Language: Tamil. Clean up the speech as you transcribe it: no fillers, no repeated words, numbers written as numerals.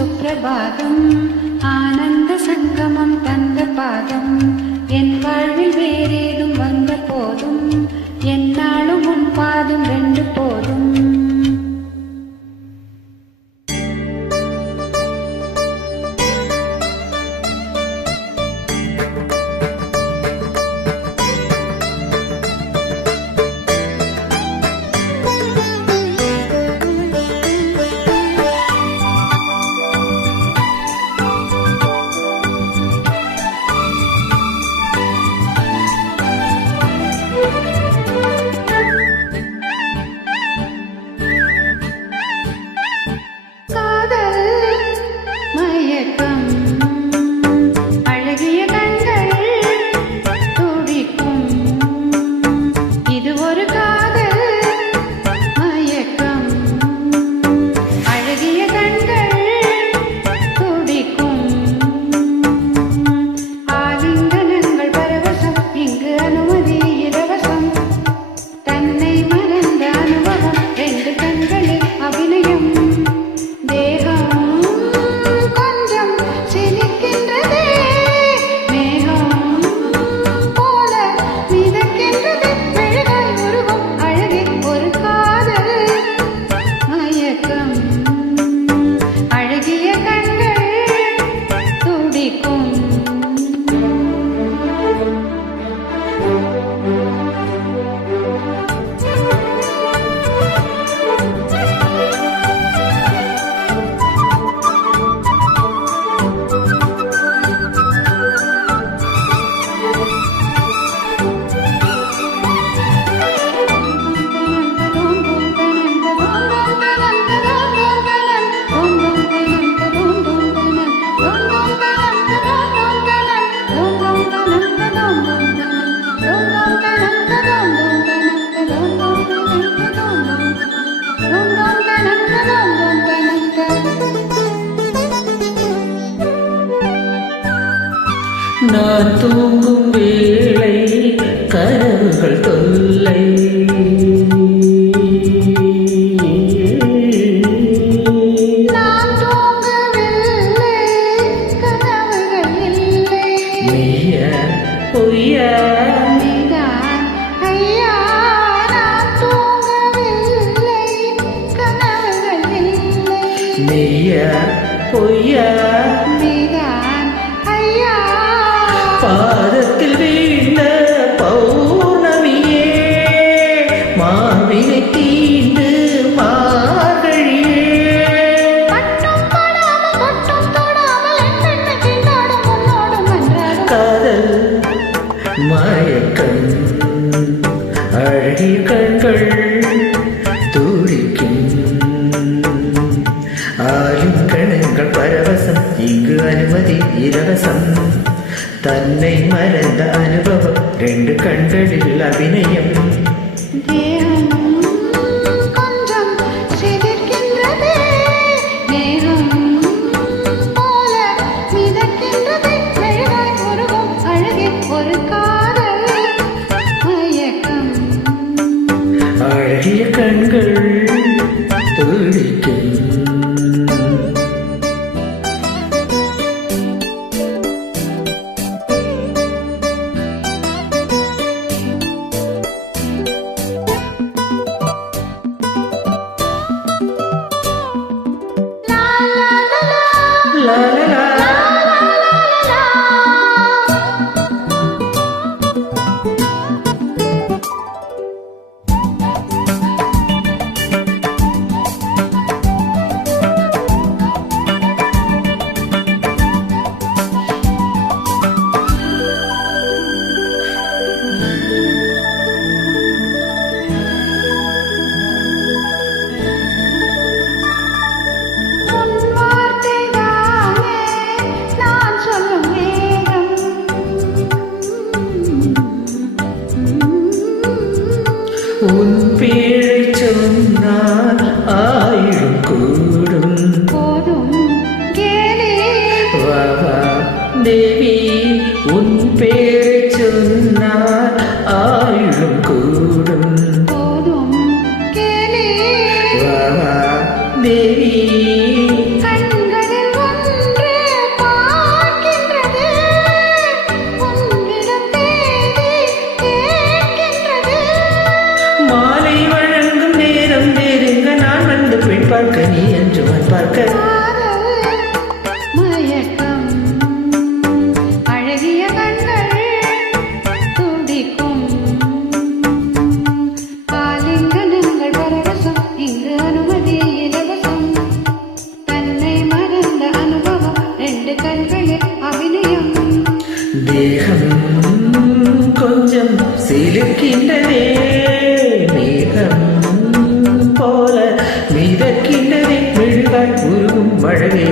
சுப்பிரபாதம் ஆனந்த சங்கமம் தந்த பாதம் என் வாழ்வில் வேறேதும் வந்த போதும் என்னாலும் உன் பாதம் ரெண்டு போதும். நான் தூங்கும் வேளை கனவுகள் தொல்லை, நான் தூங்கவில்லை கனவுகள் இல்லை. மெய்யா பொய்யா நீதான் ஐயா, நான் தூங்கவில்லை கனவுகள் இல்லை. மெய்யா பொய்யா நீதான் ஐயா, பாதத்தில் வீழ்ந்த பௌர்ணமியே, மாவினை தீண்டு மார்கழியே, பட்டும் படாமல் தொட்டும் தொடாமல் என்னென்ன கிண்டாடும் உன்னோடும் அன்றாடும் காதல் மயக்கம், அழகிய கண்கள் துடிக்கும், ஆலிங்கணங்கள் பரவசம், இங்கு அனுமதி இலவசம், தன்னை மறந்த அனுபவம், ரெண்டு கண்களில் அபிநயம், தேகம் கொஞ்சம் சிலிர்க்கின்றதே, மேகம் போல மிதக்கின்றதே, மெழுகாய் உருகும் அழகே ஒரு காதல் மயக்கம். அழகிய கண்கள் துடிக்கும். La la la. வாழ்க்கை நீ என்று பார்க்க மயக்கம் அழகிய கண்கள் துடிக்கும் ஆலிங்கனங்கள் பரவசம் இங்கு அனுமதி இலவசம் தன்னை மறந்த அனுபவம் ரெண்டு கண்களில் அபிநயம் தேகம் கொஞ்சம் சிலிர்க்கின்றதே மேகம் போல மிதக்கின்றதே மெழுகாய் உருகும் மழவே